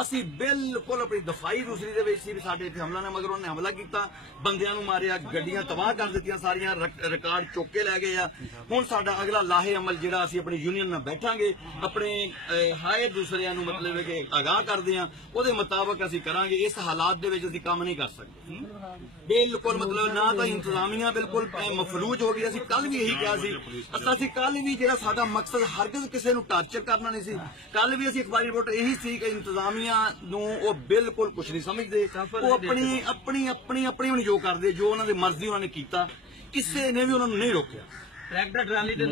ਅਸੀਂ ਬਿਲਕੁਲ ਆਪਣੀ ਦਫਾਈ ਦੂਸਰੀ ਦੇ ਵਿੱਚ ਸੀ ਵੀ ਸਾਡੇ ਇੱਥੇ ਹਮਲਾ ਨਾ, ਮਗਰ ਉਹਨੇ ਹਮਲਾ ਕੀਤਾ, ਬੰਦਿਆਂ ਨੂੰ ਮਾਰਿਆ, ਗੱਡੀਆਂ ਤਬਾਹ ਕਰ ਦਿੱਤੀਆਂ ਸਾਰੀਆਂ, ਰਿਕਾਰਡ ਚੁੱਕ ਕੇ ਲੈ ਗਏ ਆ। ਹੁਣ ਸਾਡਾ ਅਗਲਾ ਲਾਹੇ ਅਮਲ ਜਿਹੜਾ ਅਸੀਂ ਆਪਣੀ ਯੂਨੀਅਨ ਨਾਲ ਬੈਠਾਂਗੇ, ਆਪਣੇ ਹਾਏ ਦੂਸਰਿਆਂ ਨੂੰ ਮਤਲਬ ਹੈ ਕਿ ਅਗਾਹ ਕਰਦੇ ਆ, ਉਹਦੇ ਮੁਤਾਬਕ ਅਸੀਂ ਕਰਾਂਗੇ। ਇਸ ਹਾਲਾਤ ਦੇ ਵਿੱਚ ਅਸੀਂ ਕੰਮ ਨਹੀਂ ਕਰ ਸਕਦੇ ਬਿਲਕੁਲ। ਮਤਲਬ ਨਾ ਤਾਂ ਇੰਤਜ਼ਾਮੀਆਂ ਬਿਲਕੁਲ ਮਫਲੂਜ ਹੋ ਗਈ। ਅਸੀਂ ਕੱਲ ਵੀ ਇਹੀ ਕਿਹਾ ਸੀ, ਅਸੀਂ ਕੱਲ ਵੀ ਜਿਹੜਾ ਸਾਡਾ ਮਕਸਦ ਹਰਗਿਜ਼ ਕਿਸੇ ਨੂੰ ਟਾਰਚਰ ਕਰਨਾ ਨਹੀਂ ਸੀ। ਕੱਲ ਵੀ ਅਸੀਂ ਅਖਬਾਰੀ ਰਿਪੋਰਟ ਇਹੀ ਸੀ ਕਿ ਇੰਤਜ਼ਾਮੀਆਂ ਨੂੰ ਉਹ ਬਿਲਕੁਲ ਕੁਝ ਨਹੀਂ ਸਮਝਦੇ, ਉਹ ਆਪਣੀ ਜੋ ਕਰਦੇ, ਜੋ ਉਹਨਾਂ ਦੀ ਮਰਜ਼ੀ ਉਹਨਾਂ ਨੇ ਕੀਤਾ, ਕਿਸੇ ने भी उन्होंने नहीं रोका। ट्रैक्टर ट्राली के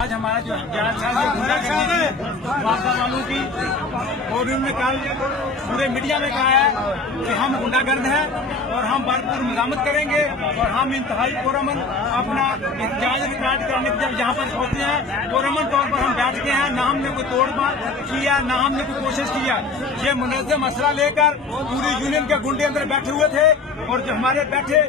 आज हमारा जो वालों की और उन्होंने कल पूरे मीडिया में कहा है कि हम गुंडागर्द हैं और हम भरपूर मजामत करेंगे और हम इंतहाई पुरअमन अपना एहतजाज रिकॉर्ड कराने जब यहाँ पर पहुंचे हैं, पुरअमन तौर पर हम बैठ गए हैं। ना हमने कोई तोड़फोड़ किया, ना हमने कोई कोशिश किया। ये मुनज़्ज़म असला लेकर पूरी यूनियन के गुंडे अंदर बैठे हुए थे और जो हमारे बैठे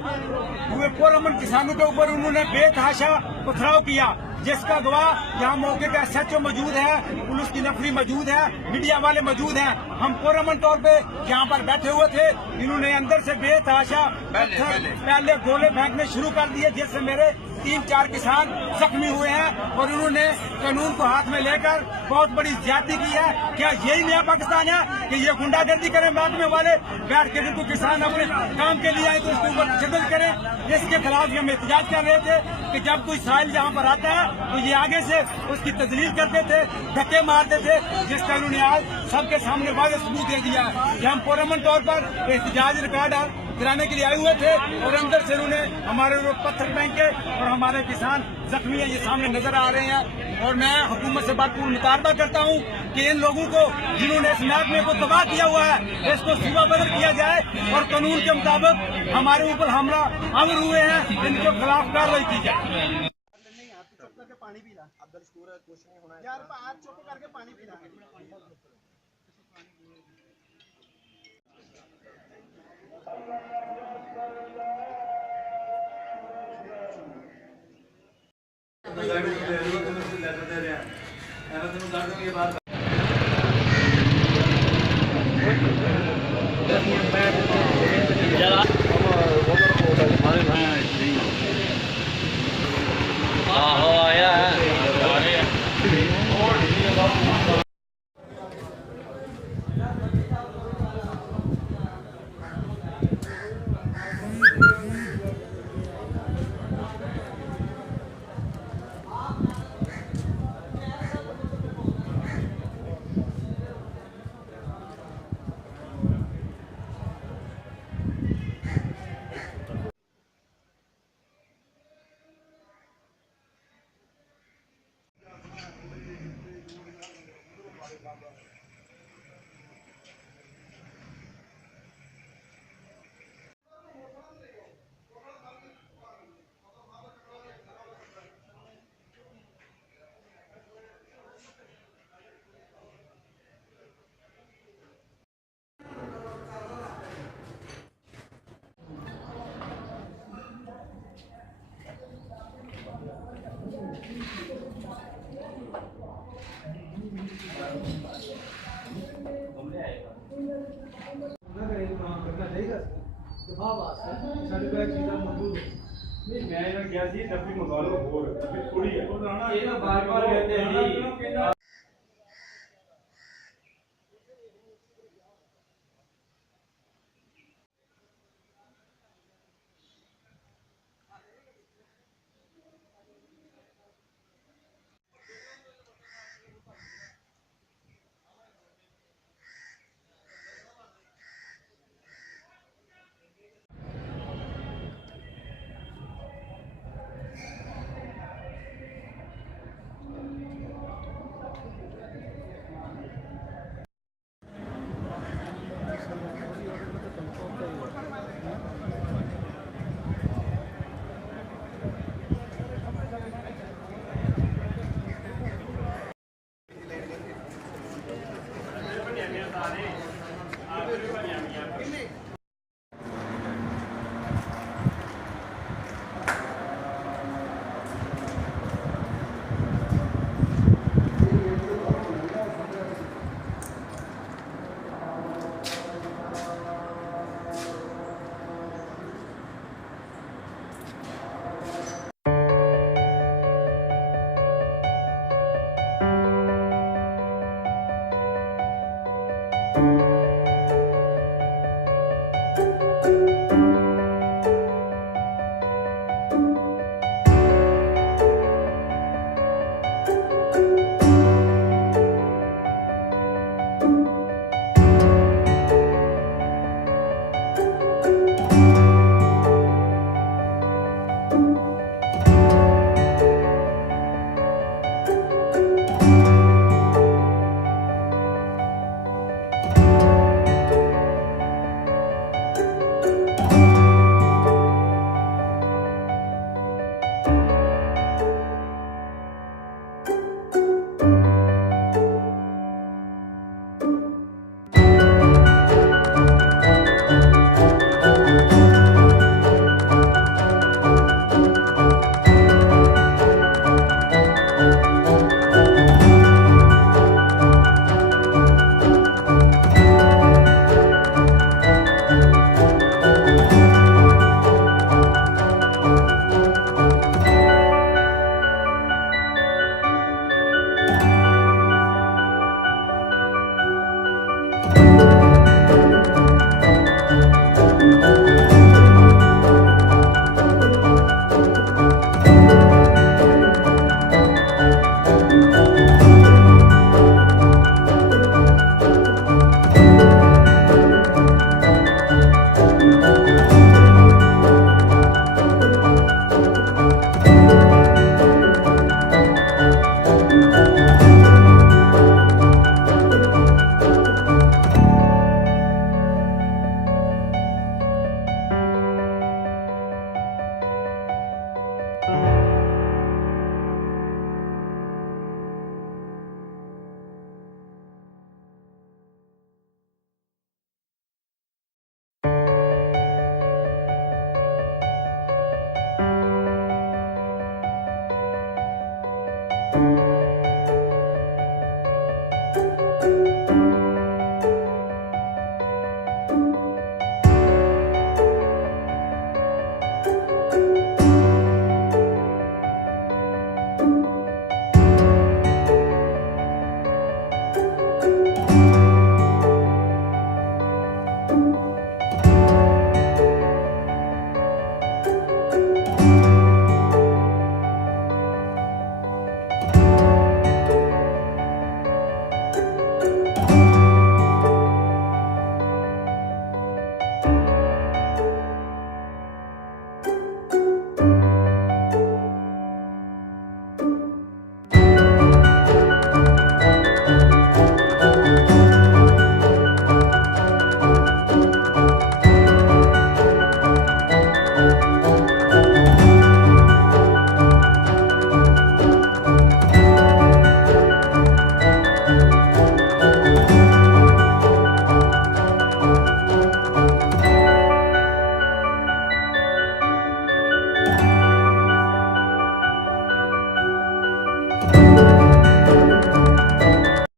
हुए पुरअमन किसानों के ऊपर उन्होंने बेतहाशा पथराव किया, जिसका गवाह यहाँ मौके का SHO मौजूद है, पुलिस की नफरी मौजूद है, मीडिया वाले मौजूद हैं। हम पुरअमन तौर पे यहाँ पर बैठे हुए थे, इन्होंने अंदर से बेतहाशा पहले गोले फेंकने शुरू कर दिए, जिससे मेरे 3-4 किसान जख्मी हुए हैं और उन्होंने कानून को हाथ में लेकर बहुत बड़ी ज्यादती की है। क्या यही नया पाकिस्तान है कि ये गुंडागर्दी करें महकमे वाले, बैठ के जिनको किसान अपने काम के लिए आए तो उसके ऊपर तशद्दुद करें? इसके खिलाफ हम एहतजाज कर रहे थे कि जब कोई साहिल यहाँ पर आता है तो ये आगे से उसकी तजलील करते थे, धक्के मारते थे, जिसका उन्होंने आज सबके सामने वाज़ेह सबूत दे दिया है कि हम पुरअमन तौर पर एहतजाज रिकॉर्ड कराने के लिए आए हुए थे और अंदर से उन्होंने हमारे ऊपर पत्थर फेंके और हमारे किसान जख्मी है, ये सामने नजर आ रहे हैं। और मैं हुकूमत से भरपूर मुतालबा करता हूँ कि इन लोगों को जिन्होंने इस महकमे को तबाह किया हुआ है, इसको सूबा बदल किया जाए और कानून के मुताबिक हमारे ऊपर हमला आवर हुए हैं, इनके खिलाफ कार्रवाई की जाए। पानी पीना कुछ नहीं होना यार, हाथ चुप करके पानी पीना। ਦਫਾ ਵਾਸਤੇ ਸਾਡੇ ਕੋਲ ਇਹ ਚੀਜ਼ਾਂ ਮੌਜੂਦ ਹੈ। ਨਹੀਂ ਮੈਂ ਇਹਨਾਂ ਕਿਹਾ ਸੀ ਡੱਬੀ ਮੰਗਾ ਲਓ ਹੋਰ ਥੋੜੀ ਹੈ ਇਹ ਤਾਂ ਬਾਰ-ਬਾਰ ਕਹਿੰਦੇ ਆ ਜੀ